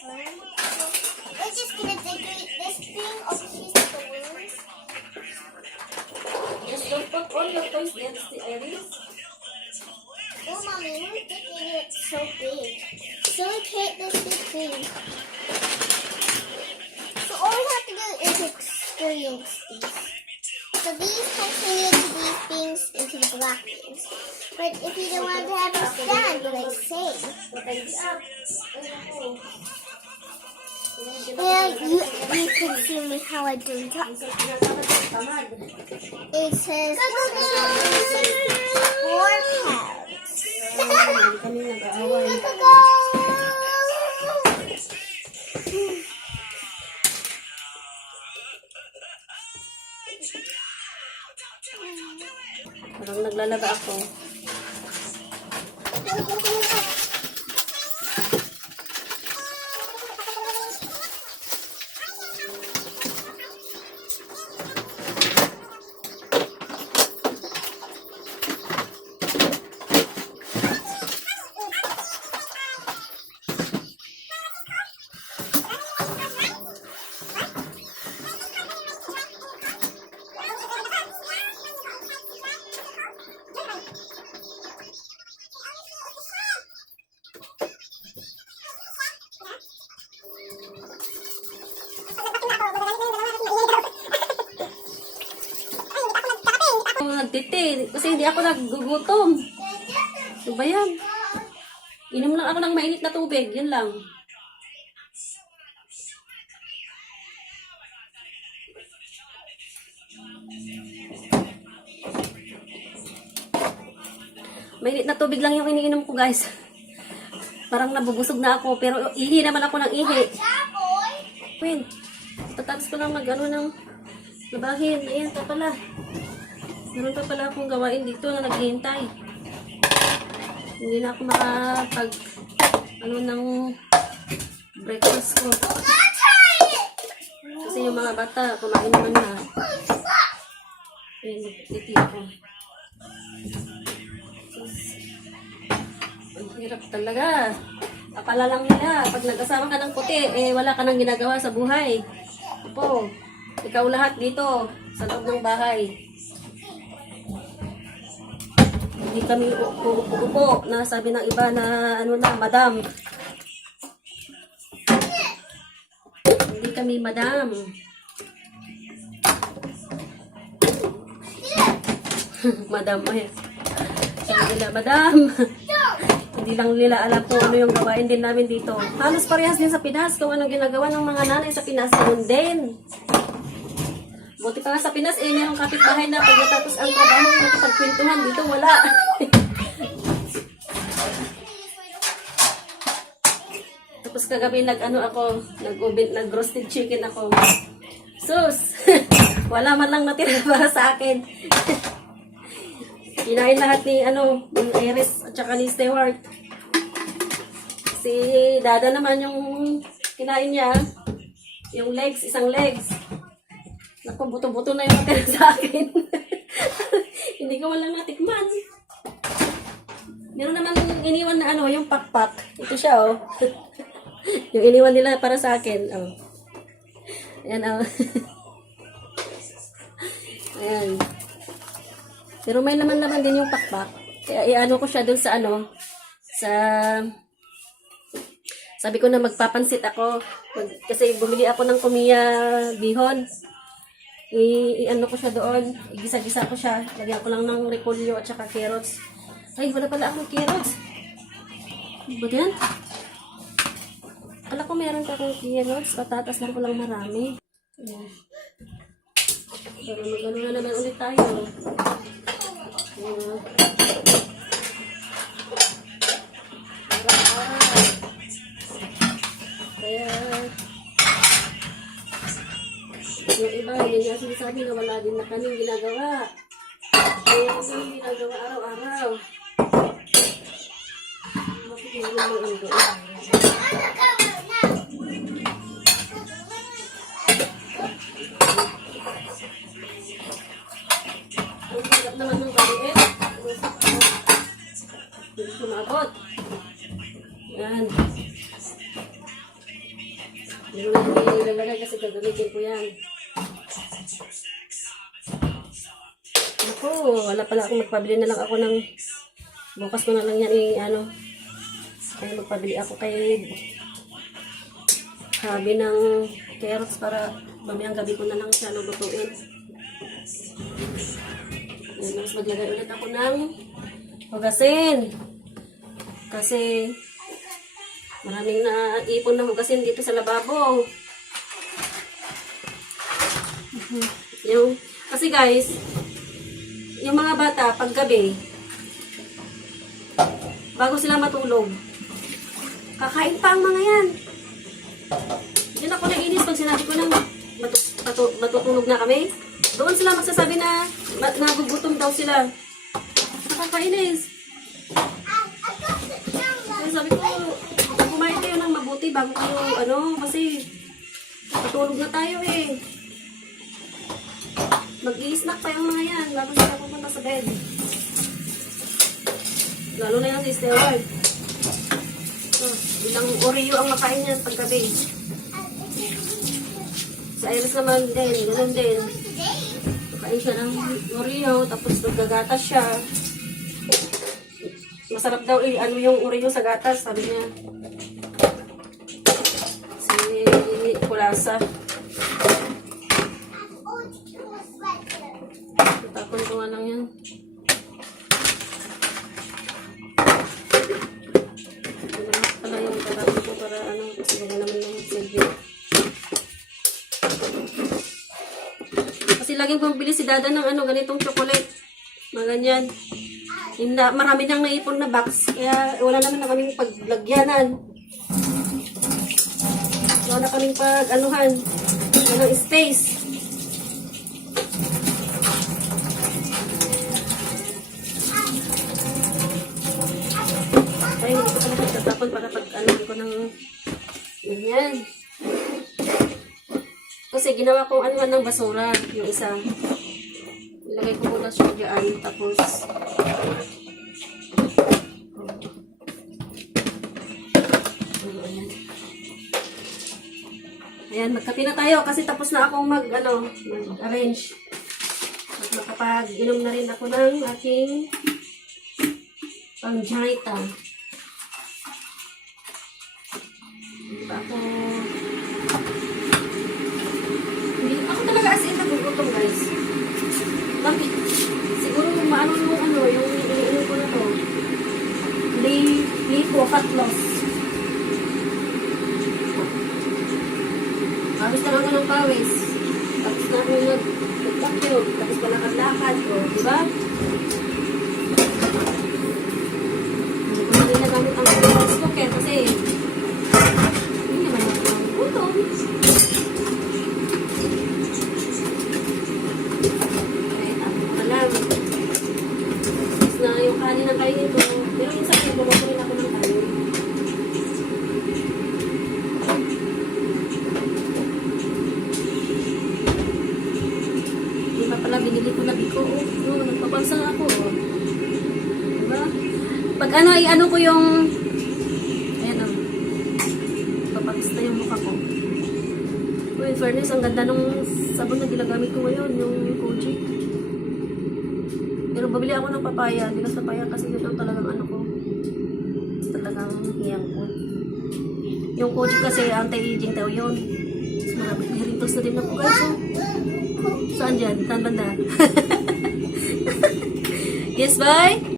We're just gonna decorate this thing of cheese balloons. Just don't put all your toys against the iris. Oh, mommy, we're making it so big. So we create this big thing. So all we have to do is experience these. So these can turn into these things, into the black things. But if you don't want to have a stand, like say, yeah, you can see me how I do that. It says 4 pounds. Parang naglalaba ako. Nagtiti kasi hindi ako nagugutom. Ano ba yan? Inom lang ako ng mainit na tubig. Yan lang. Mainit na tubig lang yung iniinom ko, guys. Parang nabubusog na ako. Pero ihi naman ako ng ihi. Wait. Tatapos ko lang mag-ano ng labahin. Ayan pa pala. Meron pa pala akong gawain dito na naghihintay. Hindi na ako makapag ng breakfast ko. Kasi yung mga bata, kumain naman na. Ayan, titi ako. Ang hirap talaga. Akala lang nila, pag nag-asama ka ng puti, wala ka nang ginagawa sa buhay. Opo, ikaw lahat dito, sa loob ng bahay. Hindi kami upo na sabi ng iba na madam. Hindi kami madam. Madam ay. Sabi nila, madam. Hindi lang nila alam kung ano yung gawain din namin dito. Halos parehas din sa Pinas kung anong ginagawa ng mga nanay sa Pinas. Ganun din. Buti pa nga sa Pinas, merong kapitbahay na pagkatapos ang trabaho nakapagkwentuhan. Dito, wala. Tapos kagabi nag-roasted chicken ako. Sus! Wala man lang natira para sa akin. Kinain lahat ni Iris at saka ni Stewart. Si Dada naman yung kinain niya. Yung legs, isang legs. Naku, buto-buto na yung matira sa akin. Hindi ko walang natikman. Meron naman iniwan na yung pakpak. Ito siya, oh. Yung iniwan nila para sa akin, oh. Ayan, oh. Ayan. Pero may naman din yung pakpak. Kaya iano ko siya dun sa sabi ko na magpapansit ako. Kasi bumili ako ng kumiya bihon. Iano ko siya doon, igisa-gisa ko siya, lagyan ko lang ng repolyo at saka carrots. Ay, wala pala akong carrots. Ba yan? Wala ko meron pa akong carrots, patatas lang ko lang marami. Ayan. Pero mag-ano na naman ulit tayo. Ayan. Kaya yung iba, hindi niya sinasabi na wala din na kaming ginagawa. Kaya yung ginagawa araw-araw. Bakit hindi naman ang doon? Ang hirap naman ng kaliit. Hindi sumabot. Yan. Hindi ko na ilalagay kasi gagamitin ko yan. Ako, wala pala akong magpabili na lang ako ng bukas ko na lang yan kaya magpabili ako kay habi ng carrots para mamayang gabi ko na lang siya lulutuin. Tapos maglagay ulit ako ng hugasin. Kasi maraming naipon na hugasin dito sa lababo. Kasi guys, yung mga bata paggabi, bago sila matulog, kakain pa ang mga yan. Diyan ako naiinis pag sinabi ko nang matutulog na kami. Doon sila magsasabi na nagugutom daw sila. Nakakainis. Kaya sabi ko, kumain kayo ng mabuti bago kayo, kasi matulog na tayo eh. Mag-i-snack pa yung mga yan bago sila pupunta sa bed. Lalo na yan si Stewart. Ilang Oreo ang makain niyan paggabi. Si Iris naman din, ganoon din. Makain siya ng Oreo, tapos nagagatas siya. Masarap daw yung Oreo sa gatas, sabi niya. Si Kulasa. Tapon ko nga lang yan. Pala yung tatapon ko para kasi wala naman yung silbi. Kasi laging bumibili si Dada ng ganitong chocolate. Mga ganyan. Marami nang naipon na box. Kaya wala naman na kaming paglagyanan. Wala na kaming walang space. Ay, hindi ko pala magtatapon para ko ng ganyan. Kasi ginawa ko ng basura, yung isa. Ilagay ko muna siya dyan, tapos ayan, magkape na tayo kasi tapos na akong mag-arrange. At makapag-inom na rin ako ng aking pangjaita. Diba hindi ako talaga as in nagugutom, guys. Bakit? Siguro yung yung iniinom ko na to. Lipo, fat loss. Pawis na ako ng pawis. Tapos na ako nag-vacuum. Tapos palakad-lakad ko. Diba? Hindi ko na rin nagamit ang rice cooker kasi hindi naman ako nagugutom. Na yung kanin na kainin ko, pero minsan nagbubuto rin ako ng kanin. Di ba pala binili ko na biko? Nagpapansa na ako. Diba? Pag ko yung ayan papapista yung mukha ko. In fairness, ang ganda nung sabon na ginagamit ko ngayon, yung Kojic. Pero babili ako ng papaya. Because papaya kasi yun ang talagang ko. Talagang hiyang ko. Yung Kojic kasi anti-aging daw yun. So, marami wrinkles na din ako guys. So, saan dyan? Saan banda? Yes, bye?